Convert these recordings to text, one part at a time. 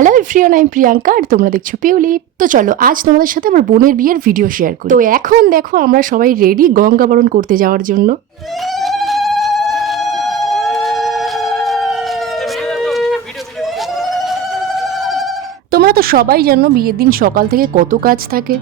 Hello everyone, আমি প্রিয়াঙ্কা আর তোমরা দেখছো পিউলি। তো চলো আজ তোমাদের সাথে আমার বোনের বিয়ের ভিডিও শেয়ার করি। তো এখন দেখো আমরা সবাই রেডি গঙ্গা বরণ করতে যাওয়ার জন্য। তোমরা তো সবাই জানো বিয়ের দিন সকাল থেকে কত কাজ থাকে,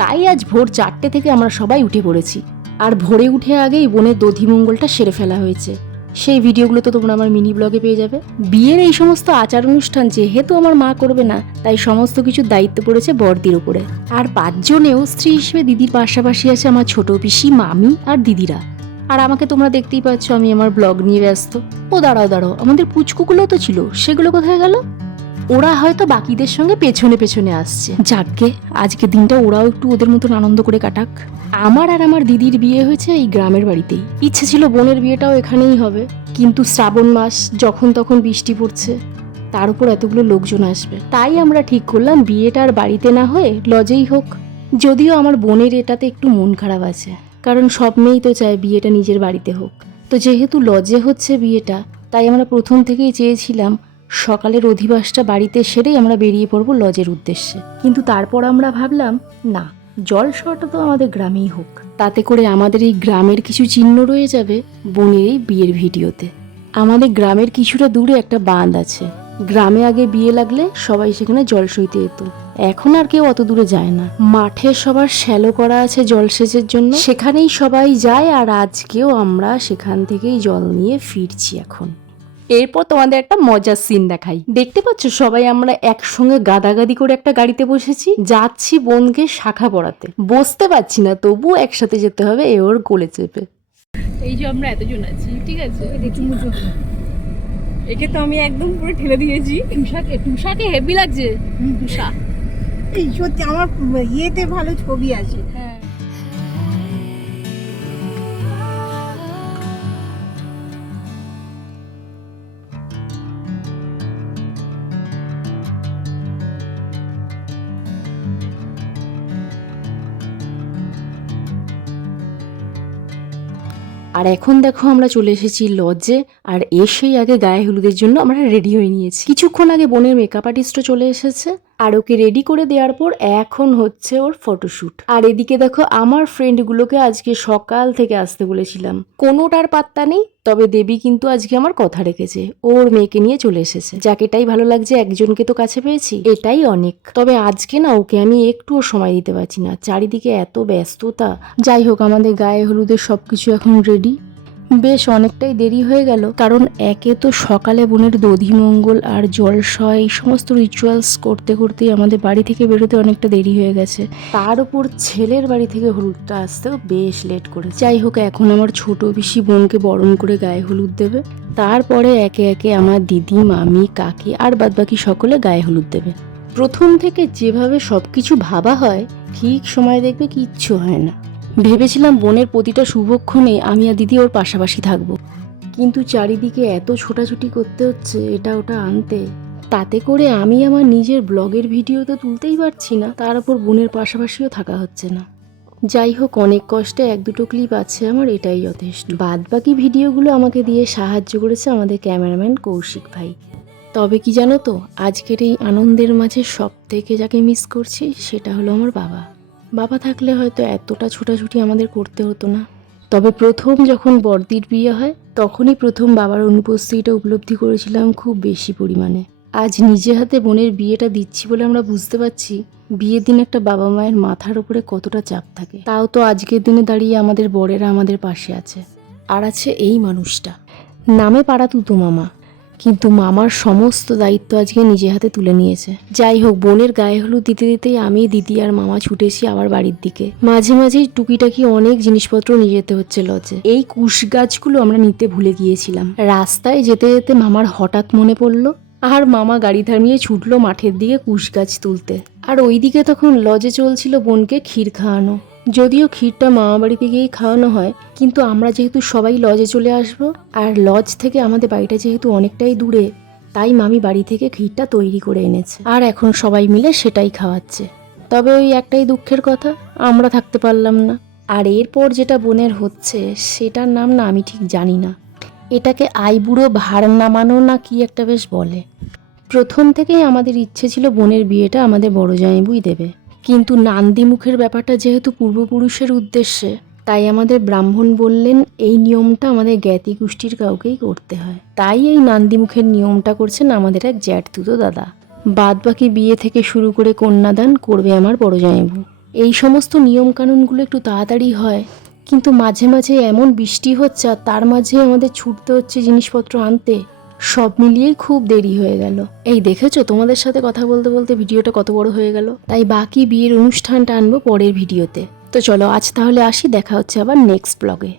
তাই আজ ভোর 4টে থেকে আমরা সবাই উঠে পড়েছি। আর ভোরে উঠে আগেই বোনের দধিমঙ্গলটা সেরে ফেলা হয়েছে। সেই ভিডিওগুলো তো তোমরা আমার মিনি ব্লগে পেয়ে যাবে। বিয়ের এই সমস্ত আচার অনুষ্ঠান যেহেতু আমার মা করবে না, তাই সমস্ত কিছুর দায়িত্ব পড়েছে বড়দির উপরে। আর 5 জনেও স্ত্রী হিসেবে দিদির পাশাপাশি আছে আমার ছোট পিসি, মামি আর দিদিরা। আর আমাকে তোমরা দেখতেই পাচ্ছ, আমি আমার ব্লগ নিয়ে ব্যস্ত। ও দাঁড়াও, আমাদের পুচকুগুলো তো ছিল, সেগুলো কোথায় গেল? ওরা হয়তো বাকিদের সঙ্গে পেছনে পেছনে আসছে। যাকগে, আজকের দিনটা ওরাও একটু ওদের মতন আনন্দ করে কাটাক। আমার আর আমার দিদির বিয়ে হয়েছে এই গ্রামের বাড়িতেই। ইচ্ছে ছিল বোনের বিয়েটাও এখানেই হবে, কিন্তু শ্রাবণ মাস, যখন তখন বৃষ্টি পড়ছে, তার উপর এতগুলো লোকজন আসবে, তাই আমরা ঠিক করলাম বিয়েটা আর বাড়িতে না হয়ে লজেই হোক। যদিও আমার বোনের এটাতে একটু মন খারাপ আছে, কারণ সব মেয়েই তো চায় বিয়েটা নিজের বাড়িতে হোক। তো যেহেতু লজে হচ্ছে বিয়েটা, তাই আমরা প্রথম থেকেই চেয়েছিলাম সকালের অধিবাসটা বাড়িতে সেরেই আমরা বেরিয়ে পড়বো লজের উদ্দেশ্যে। কিন্তু তারপর আমরা ভাবলাম, না, জলসটা তো আমাদের গ্রামেই হোক, তাতে করে আমাদের এই গ্রামের কিছু চিহ্ন রয়ে যাবে বোনের এই বিয়ের ভিডিওতে। আমাদের গ্রামের কিছুটা দূরে একটা বাঁধ আছে। গ্রামে আগে বিয়ে লাগলে সবাই সেখানে জল সইতে যেত, এখন আর কেউ অত দূরে যায় না। মাঠে সবার শ্যালো করা আছে জলসেচের জন্য, সেখানেই সবাই যায়। আর আজকেও আমরা সেখান থেকেই জল নিয়ে ফিরছি এখন। এরপর তোমাদের একটা মজার সিন দেখাই। দেখতে পাচ্ছ সবাই আমরা একসঙ্গে গাদাগাদি করে একটা গাড়িতে বসেছি, যাচ্ছি বোনকে শাখা পড়াতে। বসতে পারছি না, তবুও একসাথে যেতে হবে এ ওর কোলে চেপে। এই যে আমরা এতজন আছি, ঠিক আছে, একে তো আমি একদম পুরো ঠেলে দিয়েছি। টুসাকে হেভি লাগছে। টুসা এই সত্যি আমার ইয়েতে ভালো ছবি আছে। হ্যাঁ, আর এখন দেখো আমরা চলে এসেছি লজে। আর এসেই আগে গায়ে হলুদের জন্য আমরা রেডি হয়ে নিয়েছি। কিছুক্ষণ আগে বোনের মেকআপ আর্টিস্টও চলে এসেছে, আর ওকে রেডি করে দেওয়ার পর এখন হচ্ছে ওর ফটোশ্যুট। আর এদিকে দেখো আমার ফ্রেন্ডগুলোকে আজকে সকাল থেকে আসতে বলেছিলাম, কোনোটার পাত্তা নেই। তবে দেবী কিন্তু আজকে আমার কথা রেখেছে, ওর মেয়েকে নিয়ে চলে এসেছে। যাকে এটাই ভালো লাগছে, একজনকে তো কাছে পেয়েছি, এটাই অনেক। তবে আজকে না ওকে আমি একটুও সময় দিতে পারছি না, চারিদিকে এত ব্যস্ততা। যাই হোক, আমাদের গায়ে হলুদের সবকিছু এখন রেডি। বেশ অনেকটাই দেরি হয়ে গেল, কারণ একে তো সকালে বোনের দধিমঙ্গল আর জলসয় এই সমস্ত রিচুয়ালস করতে করতেই আমাদের বাড়ি থেকে বেরোতে অনেকটা দেরি হয়ে গেছে। তার উপর ছেলের বাড়ি থেকে হলুদটা আসতেও বেশ লেট করে। যাই হোক, এখন আমার ছোট পিসি বোনকে বরণ করে গায়ে হলুদ দেবে, তারপরে একে একে আমার দিদি, মামি, কাকি আর বাদবাকি সকলে গায়ে হলুদ দেবে। প্রথম থেকে যেভাবে সবকিছু ভাবা হয়, ঠিক সময় দেখবে কিচ্ছু হয় না। ভেবেছিলাম বোনের প্রতিটা শুভক্ষণে আমি আর দিদি ওর পাশাপাশি থাকবো, কিন্তু চারিদিকে এত ছোটাছুটি করতে হচ্ছে এটা ওটা আনতে, তাতে করে আমি আমার নিজের ব্লগের ভিডিও তো তুলতেই পারছি না, তার উপর বোনের পাশাপাশিও থাকা হচ্ছে না। যাই হোক, অনেক কষ্টে 1-2 ক্লিপ আছে আমার, এটাই যথেষ্ট। বাদ বাকি ভিডিওগুলো আমাকে দিয়ে সাহায্য করেছে আমাদের ক্যামেরাম্যান কৌশিক ভাই। তবে কি জানো তো, আজকের এই আনন্দের মাঝে সব থেকে যাকে মিস করছি সেটা হলো আমার বাবা। বাবা থাকলে হয়তো এতটা ছোটাছুটি আমাদের করতে হতো না। তবে প্রথম যখন বড়দির বিয়ে হয়, তখনই প্রথম বাবার অনুপস্থিতিটা উপলব্ধি করেছিলাম খুব বেশি পরিমাণে। আজ নিজে হাতে বোনের বিয়েটা দিচ্ছি বলে আমরা বুঝতে পারছি বিয়ের দিন একটা বাবা মায়ের মাথার উপরে কতটা চাপ থাকে। তাও তো আজকের দিনে দাঁড়িয়ে আমাদের বড়েরা আমাদের পাশে আছে। আর আছে এই মানুষটা, নামে পাড়া তুতো মামা, কিন্তু মামার সমস্ত দায়িত্ব আজকে নিজে হাতে তুলে নিয়েছে। যাই হোক, বোনের গায়ে হলুদ দিতে দিতেই আমি, দিদি আর মামা ছুটেছি আবার বাড়ির দিকে। মাঝে মাঝেই টুকিটাকি অনেক জিনিসপত্র নিয়ে যেতে হচ্ছে লজে। এই কুশ গাছগুলো আমরা নিতে ভুলে গিয়েছিলাম। রাস্তায় যেতে যেতে মামার হঠাৎ মনে পড়লো, আর মামা গাড়ি থামিয়ে ছুটলো মাঠের দিকে কুশ গাছ তুলতে। আর ওইদিকে তখন লজে চলছিল বোনকে ক্ষীর খাওয়ানো। যদিও ক্ষীরটা মামা বাড়িতে গিয়েই খাওয়ানো হয়, কিন্তু আমরা যেহেতু সবাই লজে চলে আসবো, আর লজ থেকে আমাদের বাড়িটা যেহেতু অনেকটাই দূরে, তাই মামি বাড়ি থেকে ক্ষীরটা তৈরি করে এনেছে, আর এখন সবাই মিলে সেটাই খাওয়াচ্ছে। তবে ওই একটাই দুঃখের কথা, আমরা থাকতে পারলাম না। আর এরপর যেটা বোনের হচ্ছে সেটার নাম না আমি ঠিক জানি না, এটাকে আইবুড়ো ভার নামানো না কি একটা বেশ বলে। প্রথম থেকেই আমাদের ইচ্ছে ছিল বোনের বিয়েটা আমাদের বড় জামাইবুই দেবে, কিন্তু নান্দিমুখের ব্যাপারটা যেহেতু পূর্বপুরুষের উদ্দেশ্যে, তাই আমাদের ব্রাহ্মণ বললেন এই নিয়মটা আমাদের জ্ঞাতি গোষ্ঠীর কাউকেই করতে হয়। তাই এই নান্দিমুখের নিয়মটা করছেন আমাদের এক জ্যাঠতুতো দাদা। বাদ বাকি বিয়ে থেকে শুরু করে কন্যাদান করবে আমার বড় জামাইবু। এই সমস্ত নিয়মকানুনগুলো একটু তাড়াতাড়ি হয়, কিন্তু মাঝে মাঝে এমন বৃষ্টি হচ্ছে আর তার মাঝে আমাদের ছুটতে হচ্ছে জিনিসপত্র আনতে, সব মিলিয়েই খুব দেরি হয়ে গেল। এই দেখেছো তোমাদের সাথে কথা বলতে বলতে ভিডিওটা কত বড় হয়ে গেল। তাই বাকি বিয়ের অনুষ্ঠানটা আনবো পরের ভিডিওতে। তো চলো আজ তাহলে আসি, দেখা হচ্ছে আবার নেক্সট ব্লগে।